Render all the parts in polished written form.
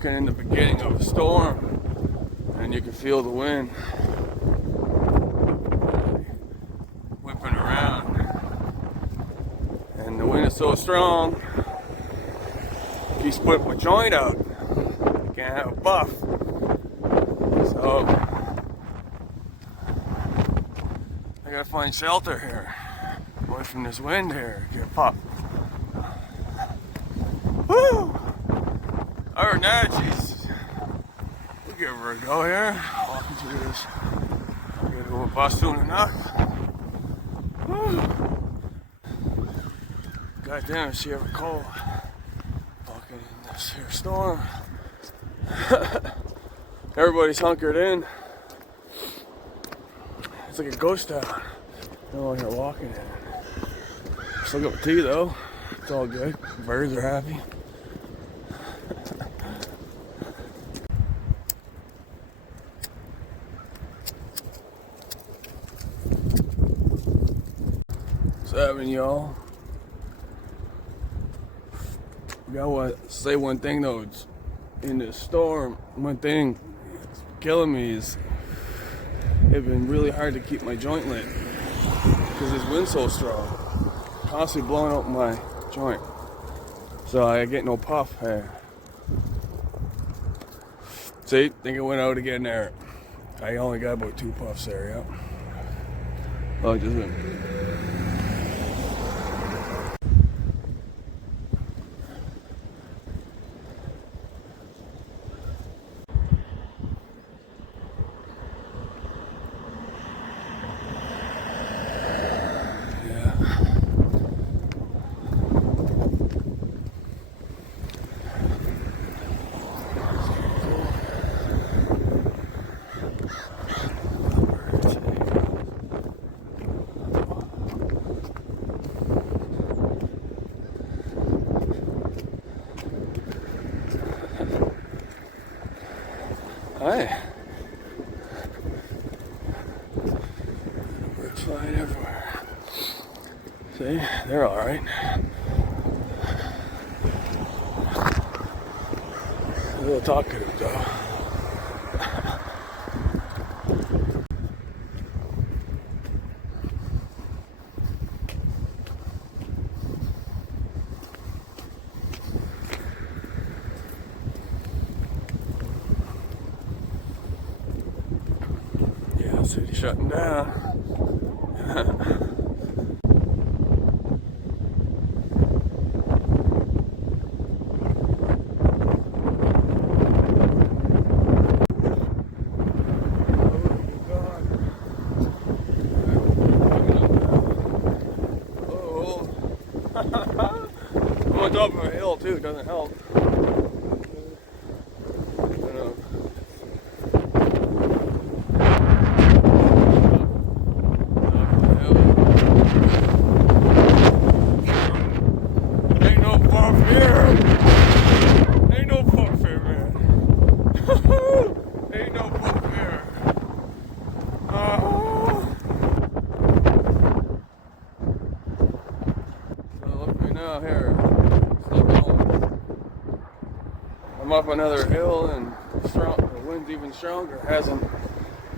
walking in the beginning of a storm, and you can feel the wind whipping around. And the wind is so strong, keeps putting my joint out. I can't have a puff. So I gotta find shelter here, away from this wind here. Get a puff. Woo! Other than that, jeez, we'll give her a go here. Walking through this. I'll get to a bus soon enough. Woo! God damn, is she ever cold? Walking in this here storm. Everybody's hunkered in. It's like a ghost town. No one here walking in. Still got tea though. It's all good. Birds are happy. What's happening, y'all? I gotta say one thing though. It's in this storm, one thing that's killing me is it's been really hard to keep my joint lit because this wind's so strong, constantly blowing out my joint, so I get no puff here. See, think it went out again there. I only got about 2 puffs there. Yeah. Oh, it just went. Hi. Birds flying everywhere. See, they're all right. A little talkative though. City shutting down. Oh, I'm on top of a hill too, doesn't help. I'm up another hill and the wind's even stronger. I think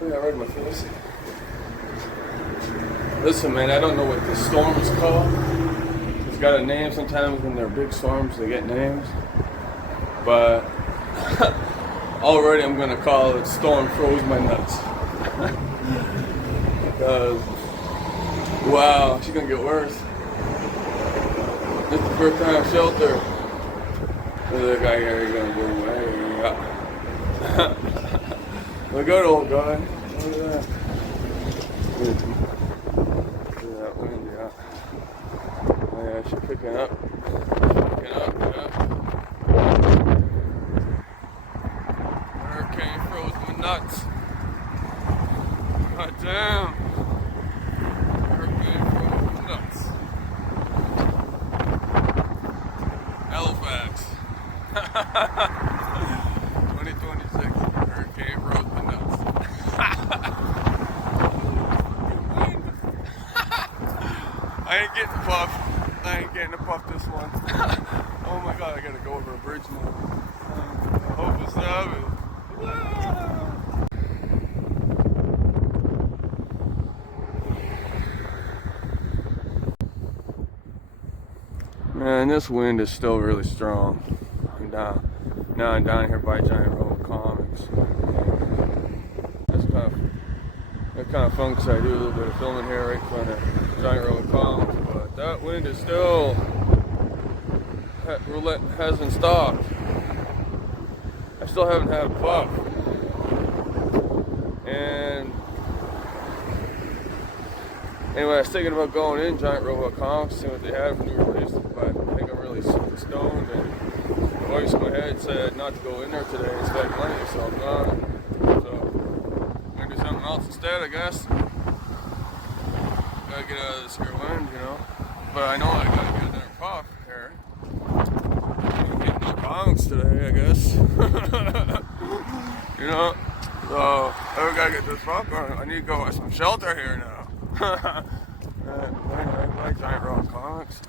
I read my face. Listen, man, I don't know what this storm is called. It's got a name. Sometimes when they're big storms, they get names. But already I'm gonna call it Storm Froze My Nuts. Because wow, she's gonna get worse. This is the first time shelter. There's a guy here, he's gonna go away. Yeah. Look at old guy. Look at that. Look at that wind, yeah. Oh, yeah, she's picking up. Picking up, yeah. Hurricane froze my nuts. God damn. Hurricane froze my nuts. Halifax. 2026 hurricane froze my nuts. I ain't getting puffed. I ain't getting a puff this one. Oh my god, I gotta go over a bridge now. Hopefully And this wind is still really strong. Now I'm down here by Giant Roll Comics. That's kind of fun because I do a little bit of filming here right in front of Giant Roll Comics. But that wind is still hasn't stopped. I still haven't had a puff. And anyway, I was thinking about going in Giant Robot Comics, seeing what they had for new releases, but I think I'm really stoned, and the voice in my head said not to go in there today and spend money, so I'm not. So I'm gonna do something else instead, I guess. Gotta get out of this here wind, you know. But I know I gotta get another puff here. I'm getting no comics today, I guess. You know. So I gotta get this puff. I need to go with some shelter here now. Anyway, I like Giant Rock Comics.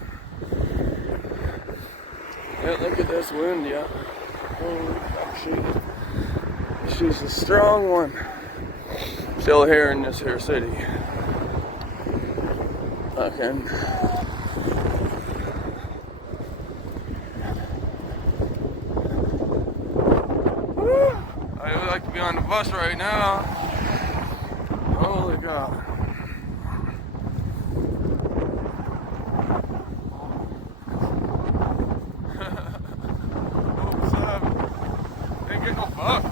Yeah, look at this wind, yeah. Oh, she's a strong one. Still here in this here city. Fucking. I would like to be on the bus right now. Holy God. Ain't getting no buff.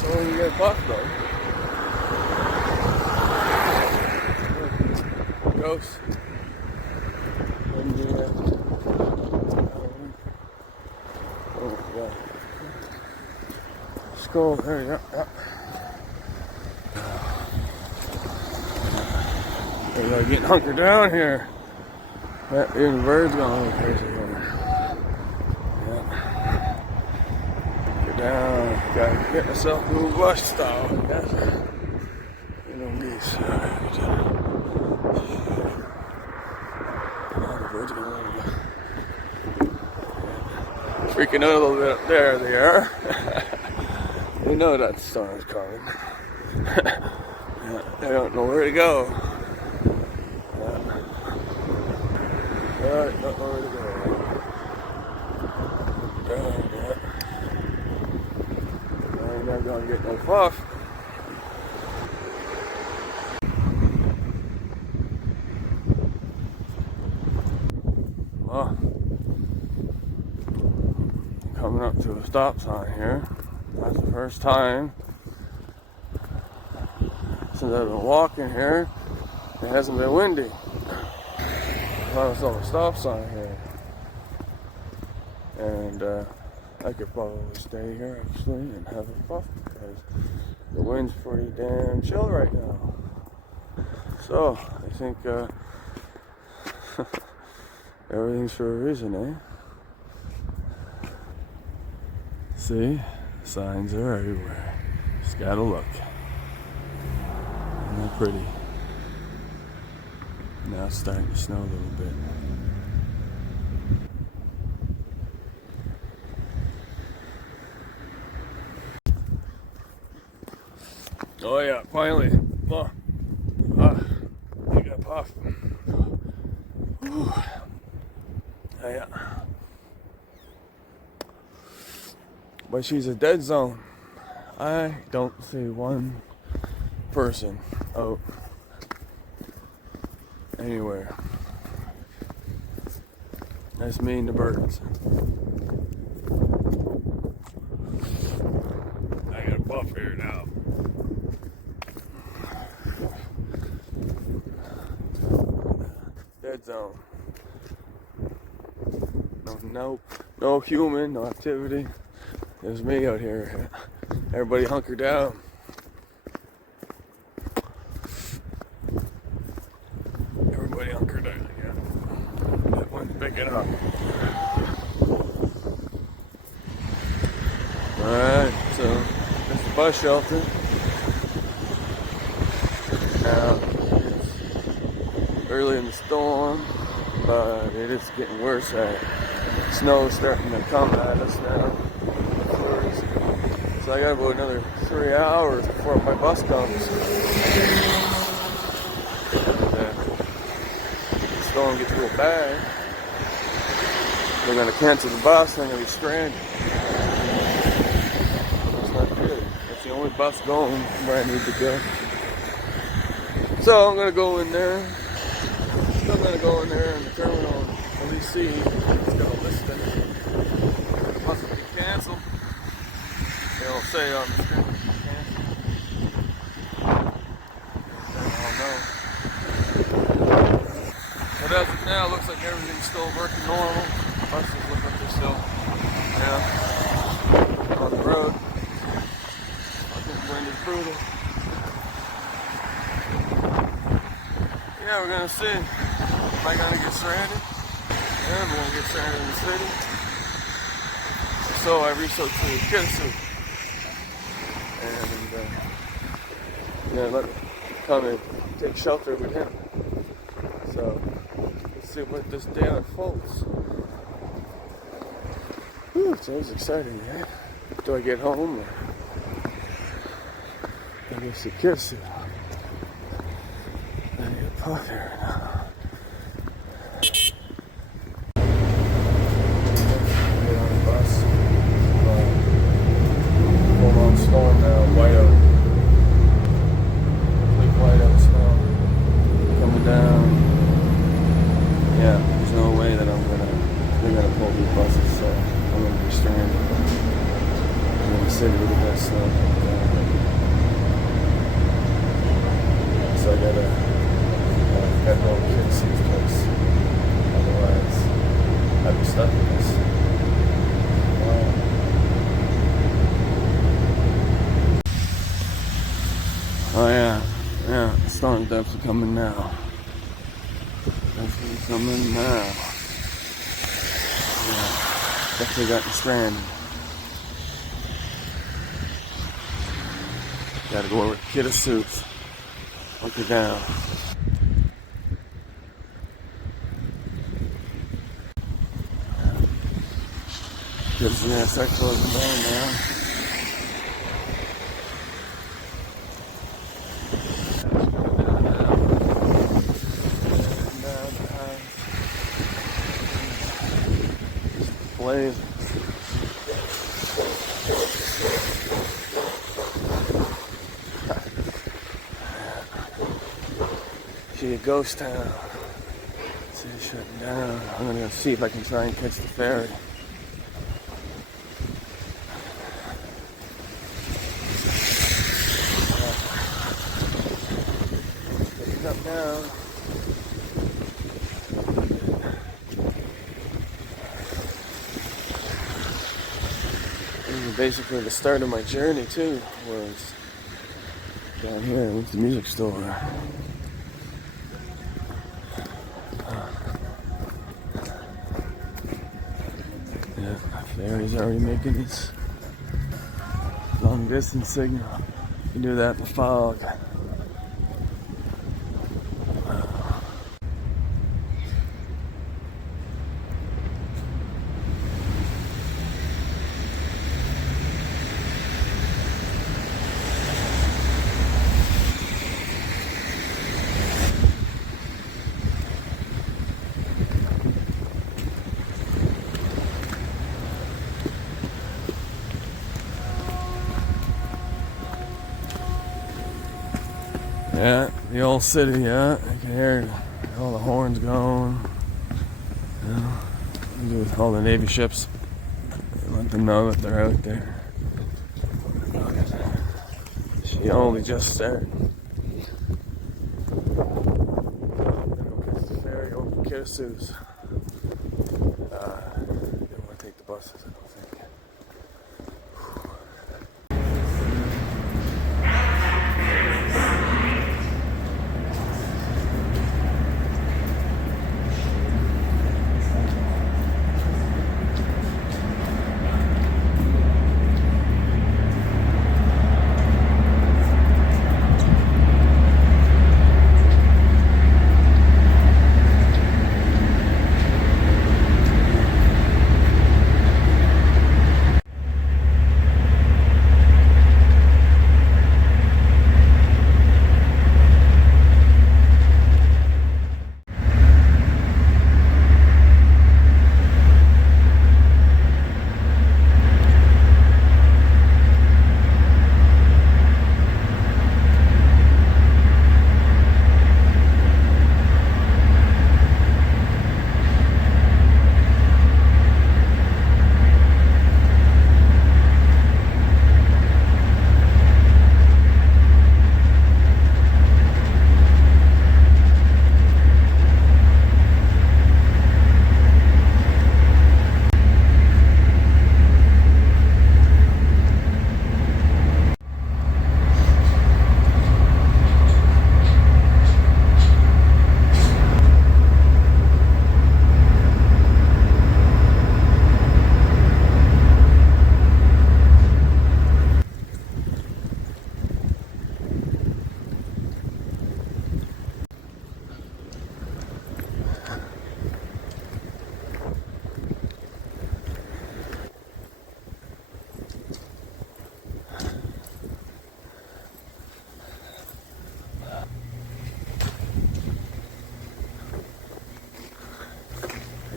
So you get buff though. Ghost. Oh yeah. Skull there, yeah. Everybody getting hunkered down here. Even the birds going a little crazy here. Yeah. Get down. Gotta get myself a little bus style, I guess. You know, geese. Birds going a little bit. Freaking out a little bit up there, they are. They know that storm's coming. Yeah, they don't know where to go. Alright, don't know where to go. Yeah. I'm not gonna get no puff. Well, coming up to a stop sign here. That's the first time since I've been walking here. It hasn't been windy. I saw a stop sign here, and I could probably stay here actually and have a puff because the wind's pretty damn chill right now. So I think everything's for a reason, eh? See, signs are everywhere. Just gotta look. And they're pretty. Now it's starting to snow a little bit. Oh yeah, finally. Oh, you got a puff. Whew. Oh, yeah. But she's a dead zone. I don't see one person out anywhere. That's me and the birds. I got a puff here now. Dead zone. No human, no activity. There's me out here. Everybody hunker down. Everybody hunker down, yeah. That one's picking up. Alright. bus shelter. Now, it's early in the storm, but it is getting worse. Snow's starting to come at us now. So I gotta go another 3 hours before my bus comes. And, the storm gets real bad. They're gonna cancel the bus and I'm gonna be stranded. That's not good. That's the only bus going where I need to go. So I'm gonna go in there. Still gonna go in there in the terminal and at least see. It's got a list in it. Must be canceled. They'll say on the screen canceled. I don't know. But as of now, it looks like everything's still working normal. Buses look like they're still, on the road. I think the wind is brutal. Yeah, we're gonna see. Am I gonna get stranded? Yeah, I'm gonna get stranded in the city. So I reached out to Kittasu and let me come and take shelter with him. So let's see what this day unfolds. Whew, it's always exciting, man. Do I get home or I guess the Kittasu? I need a park there now. Storm now, whiteout. Big whiteout storm coming down. Yeah, there's no way that they're gonna pull these buses, so I'm gonna be stranded in the city with the best snow. So I gotta go to Kittasu's place. Otherwise, I'd be stuck with this. Oh yeah, the storm's definitely coming now. Definitely coming now. Yeah, definitely got me stranded. Gotta go over to Kittasu's. Hunker down. Yeah, start closing down now. See a ghost town. City's shutting down. I'm gonna go see if I can try and catch the ferry. Picking up now. Basically the start of my journey too was down here with the music store. Yeah, ferry's already making its long distance signal. You can do that in the fog. Yeah, the old city, yeah. You can hear all the horns going. Yeah. With all the Navy ships. Let them know that they're out there. She only just started. The ferry over to Kittasu's. They don't want to take the buses, I don't think.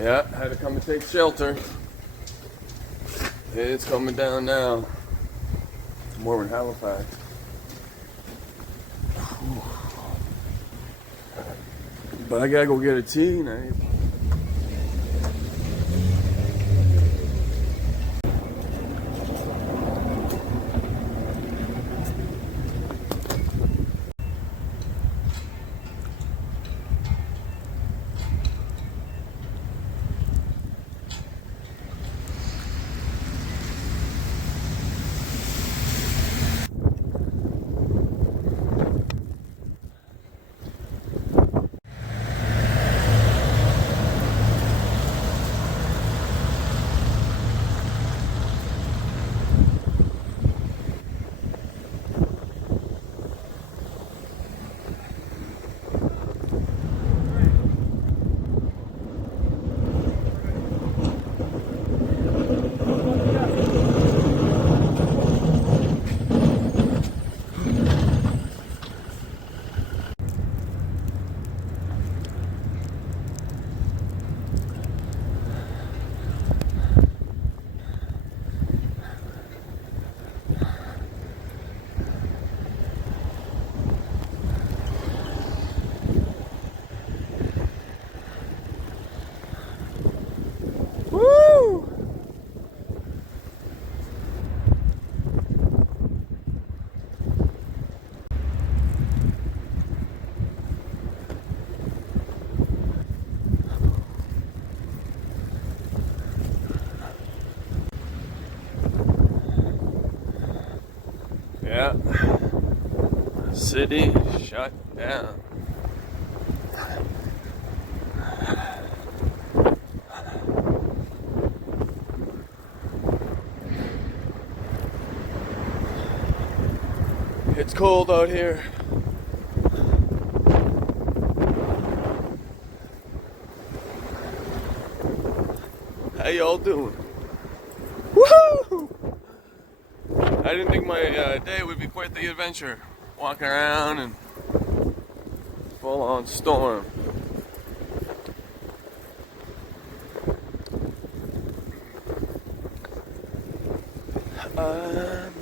Yeah, had to come and take shelter. It's coming down now. More in Halifax. Whew. But I gotta go get a tea now. Woo! Yeah, city shut down. It's cold out here. How y'all doing? Woohoo! I didn't think my day would be quite the adventure. Walking around and full on storm. I'm